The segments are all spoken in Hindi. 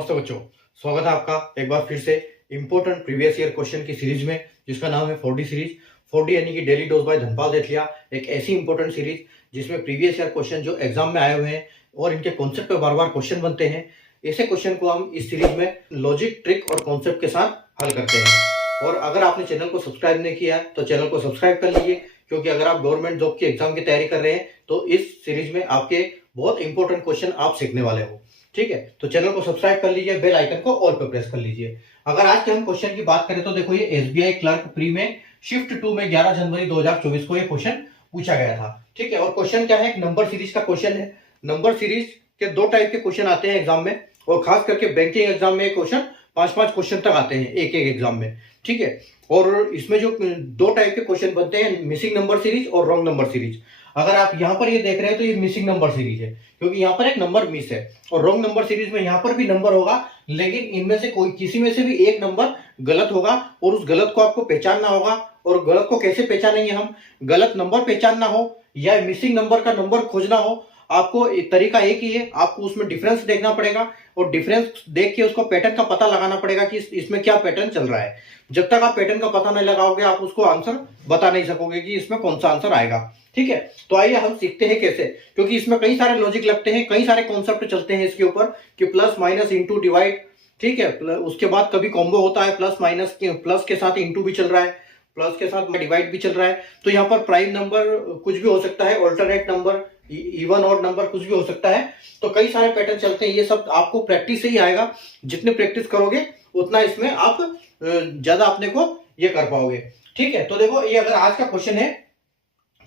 नमस्ते बच्चों, स्वागत है आपका एक बार फिर से इंपॉर्टेंट प्रीवियस ईयर क्वेश्चन की सीरीज में, जिसका नाम है 4D सीरीज। 4D यानी कि डेली डोज बाय धनपाल जेठलिया। एक ऐसी इंपॉर्टेंट सीरीज जिसमें प्रीवियस ईयर क्वेश्चन जो एग्जाम में आए हुए हैं और इनके कॉन्सेप्ट पे बार बार क्वेश्चन बनते हैं, ऐसे क्वेश्चन को हम इस सीरीज में लॉजिक, ट्रिक और कॉन्सेप्ट के साथ हल करते हैं। और अगर आपने चैनल को सब्सक्राइब नहीं किया है तो चैनल को सब्सक्राइब कर लीजिए, क्योंकि अगर आप गवर्नमेंट जॉब की एग्जाम की तैयारी कर रहे हैं तो इस सीरीज में आपके बहुत इंपॉर्टेंट क्वेश्चन आप सीखने वाले हो। ठीक है, तो चैनल को सब्सक्राइब कर लीजिए, बेल आइकन को ऑल पे प्रेस कर लीजिए। अगर आज के हम क्वेश्चन की बात करें तो देखो, ये एसबीआई क्लर्क प्री में शिफ्ट 2 में 11 जनवरी 2024 को ये क्वेश्चन पूछा गया था। ठीक है, और क्वेश्चन क्या है, एक नंबर सीरीज का क्वेश्चन है। नंबर सीरीज के दो टाइप के क्वेश्चन आते हैं एग्जाम में, और खास करके बैंकिंग एग्जाम में क्वेश्चन 5-5 क्वेश्चन तक आते हैं एक एक एग्जाम में। ठीक है, और इसमें जो दो टाइप के क्वेश्चन बनते हैं, मिसिंग नंबर सीरीज और रॉन्ग नंबर सीरीज। अगर आप यहाँ पर ये देख रहे हैं तो ये मिसिंग नंबर सीरीज है, क्योंकि यहाँ पर एक नंबर मिस है। और रॉन्ग नंबर सीरीज में यहाँ पर भी नंबर होगा, लेकिन इनमें से कोई किसी में से भी एक नंबर गलत होगा, और उस गलत को आपको पहचानना होगा। और गलत को कैसे पहचानेंगे हम, गलत नंबर पहचानना हो या मिसिंग नंबर का नंबर खोजना हो, आपको एक तरीका एक ही है, आपको उसमें डिफरेंस देखना पड़ेगा और डिफरेंस देख के उसको पैटर्न का पता लगाना पड़ेगा कि इसमें क्या पैटर्न चल रहा है। जब तक आप पैटर्न का पता नहीं लगाओगे आप उसको आंसर बता नहीं सकोगे कि इसमें कौन सा आंसर आएगा। ठीक है, तो आइए हम सीखते हैं कैसे, क्योंकि इसमें कई सारे लॉजिक लगते हैं, कई सारे कॉन्सेप्ट चलते हैं इसके ऊपर कि प्लस माइनस इंटू डिवाइड। ठीक है, उसके बाद कभी कॉम्बो होता है, प्लस माइनस प्लस के साथ इंटू भी चल रहा है, प्लस के साथ डिवाइड भी चल रहा है। तो यहाँ पर प्राइम नंबर कुछ भी हो सकता है, ऑल्टरनेट नंबर, इवन और नंबर कुछ भी हो सकता है। तो कई सारे पैटर्न चलते हैं, ये सब आपको प्रैक्टिस से ही आएगा। जितने प्रैक्टिस करोगे उतना इसमें आप ज्यादा अपने को ये कर पाओगे। ठीक है, तो देखो, ये अगर आज का क्वेश्चन है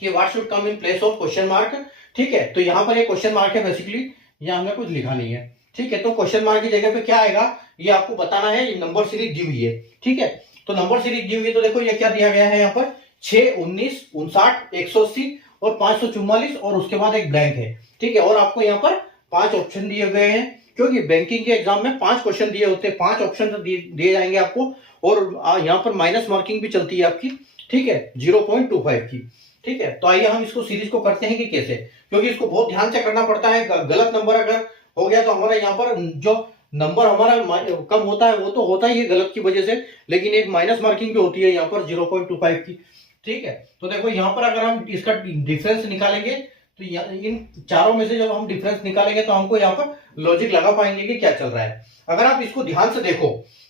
कि what should come in place of question mark. ठीक है, तो यहाँ पर एक क्वेश्चन मार्क है, बेसिकली यहाँ हमें कुछ लिखा नहीं है। ठीक है, तो क्वेश्चन मार्क की जगह पे क्या आएगा ये आपको बताना है। ये नंबर सीरीज दी हुई है। ठीक है, तो नंबर सीरीज दी हुई है, तो देखो ये क्या दिया गया है यहाँ पर, 6, 19, 59, 180 और 544, और उसके बाद एक ब्लैंक है। ठीक है, और आपको यहाँ पर 5 ऑप्शन दिए गए हैं, क्योंकि बैंकिंग के एग्जाम में 5 क्वेश्चन दिए होते हैं, 5 ऑप्शन दिए जाएंगे आपको। और यहाँ पर माइनस मार्किंग भी चलती है आपकी। ठीक है, 0.25 की। ठीक है, तो आइए हम इसको सीरीज को करते हैं कि कैसे, क्योंकि इसको बहुत ध्यान से करना पड़ता है। गलत नंबर अगर हो गया तो हमारा यहाँ पर जो नंबर हमारा कम होता है वो तो होता ही है गलत की वजह से, लेकिन एक माइनस मार्किंग भी होती है यहाँ पर 0.25 की। ठीक है, तो देखो यहाँ पर अगर हम इसका डिफरेंस निकालेंगे तो इन चारों में से जब हम डिफरेंस निकालेंगे तो हमको यहाँ पर लॉजिक लगा पाएंगे कि क्या चल रहा है। अगर आप इसको ध्यान से देखो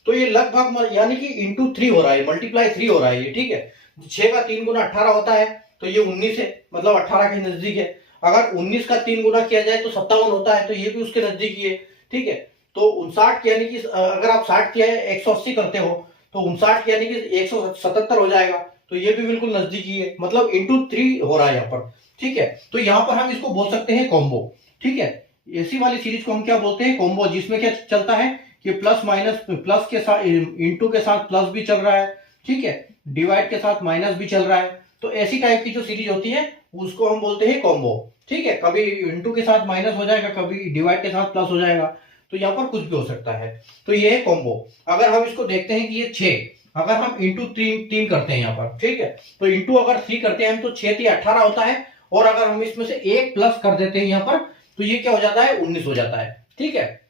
तो ये लगभग यानी कि इंटू 3 हो रहा है, मल्टीप्लाई 3 हो रहा है ये। ठीक है, 6 का 3 गुना 18 होता है, तो ये 19 है, मतलब 18 के नजदीक है। अगर 19 का 3 गुना किया जाए तो 57 होता है, तो ये भी उसके नजदीक ही है। ठीक है, तो 59 यानी कि अगर आप 60 किया है 180 करते हो तो 59 यानी कि 177 हो जाएगा, तो ये भी बिल्कुल नजदीक ही है, मतलब इंटू 3 हो रहा है यहाँ पर। ठीक है, तो यहाँ पर हम इसको बोल सकते हैं कॉम्बो। ठीक है, ऐसी वाली सीरीज को हम क्या बोलते हैं, कॉम्बो, जिसमें क्या चलता है कि प्लस माइनस, प्लस के साथ इंटू के साथ प्लस भी चल रहा है। ठीक है, डिवाइड के साथ माइनस भी चल रहा है। तो ऐसी टाइप की जो सीरीज होती है उसको हम बोलते हैं कॉम्बो। ठीक है, कभी इंटू के साथ माइनस हो जाएगा, कभी डिवाइड के साथ प्लस हो जाएगा, तो यहाँ पर कुछ भी हो सकता है। तो ये है कॉम्बो। अगर हम इसको देखते हैं कि ये 6, अगर हम इंटू 3 करते हैं यहाँ पर, ठीक है, तो इंटू अगर 3 करते हैं हम तो 6 3 18 होता है, और अगर हम इसमें से एक प्लस कर देते हैं यहाँ पर तो ये क्या हो जाता है, 19 हो जाता है। ठीक है,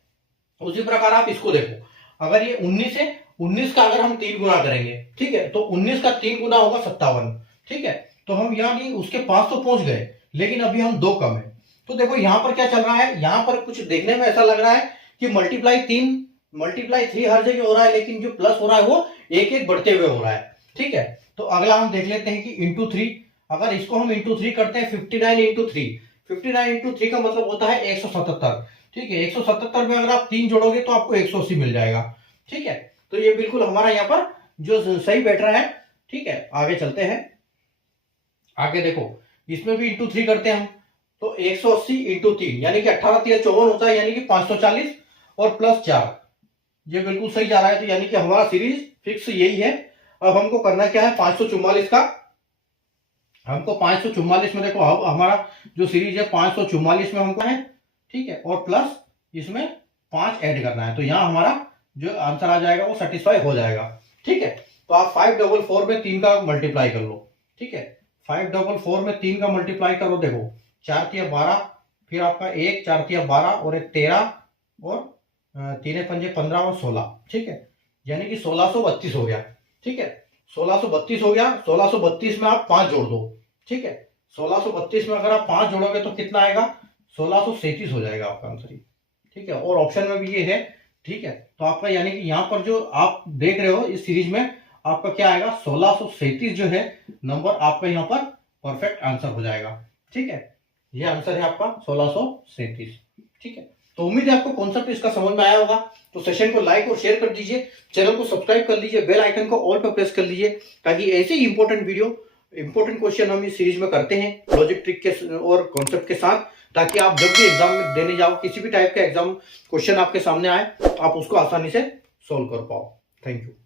उसी प्रकार आप इसको देखो, अगर ये 19 है, 19 का अगर हम 3 गुना करेंगे, ठीक है, तो 19 का 3 गुना होगा 57। ठीक है, तो हम यानी उसके पास तो पहुंच गए, लेकिन अभी हम 2 कम है। तो देखो यहाँ पर क्या चल रहा है, यहाँ पर कुछ देखने में ऐसा लग रहा है कि मल्टीप्लाई 3 हर जगह हो रहा है, लेकिन जो प्लस हो रहा है वो एक एक बढ़ते हुए हो रहा है। ठीक है, तो अगला हम देख लेते हैं कि इंटू 3, अगर इसको हम इंटू 3 करते हैं, 59 इंटू 3, 59 इंटू 3 का मतलब होता है 177। ठीक है, 177 में अगर आप 3 जोड़ोगे तो आपको 180 मिल जाएगा। ठीक है, तो ये बिल्कुल हमारा यहाँ पर जो सही बैठ रहा है। ठीक है, आगे चलते हैं। आगे देखो, इसमें भी इंटू 3 करते हैं हम, तो 180 इंटू 3 यानी कि 18 3 54 होता है, यानी कि 540 और प्लस 4, ये बिल्कुल सही जा रहा है। तो यानी कि हमारा सीरीज फिक्स यही है। अब हमको करना क्या है, 544 का, हमको 544 में देखो, अब हमारा जो सीरीज है 544 में हमको है। ठीक है, और प्लस इसमें 5 ऐड करना है, तो यहाँ हमारा जो आंसर आ जाएगा वो सेटिस्फाई हो जाएगा। ठीक है, तो आप 544 में 3 का मल्टीप्लाई कर लो। ठीक है, 544 में 3 का मल्टीप्लाई करो, देखो 4 तिया 12, फिर आपका 1 4 तिया 12 और एक 13 और 3 पंजे 15 और 16, ठीक है, यानी कि 1632 हो गया, ठीक है, 1632 हो गया। 1632 में आप 5 जोड़ दो, ठीक है, 1632 में अगर आप 5 जोड़ोगे तो कितना आएगा, 1637 हो जाएगा आपका आंसर, ठीक है, और ऑप्शन में भी ये है, ठीक है। तो आपका यानी कि यहाँ पर जो आप देख रहे हो इस सीरीज में आपका क्या आएगा, 1637 जो है नंबर आपका यहाँ पर परफेक्ट आंसर हो जाएगा, ठीक है, ये आंसर है आपका 1637, ठीक है। तो उम्मीद है आपको कॉन्सेप्ट इसका समझ में आया होगा। तो सेशन को लाइक और शेयर कर दीजिए, चैनल को सब्सक्राइब कर लीजिए, बेल आइकन को ऑल पर प्रेस कर लीजिए, ताकि ऐसे ही इंपॉर्टेंट वीडियो, इंपॉर्टेंट क्वेश्चन हम इस सीरीज में करते हैं लॉजिक ट्रिक के और कॉन्सेप्ट के साथ, ताकि आप जब भी एग्जाम में देने जाओ, किसी भी टाइप का एग्जाम क्वेश्चन आपके सामने आए, आप उसको आसानी से सोल्व कर पाओ। Thank you.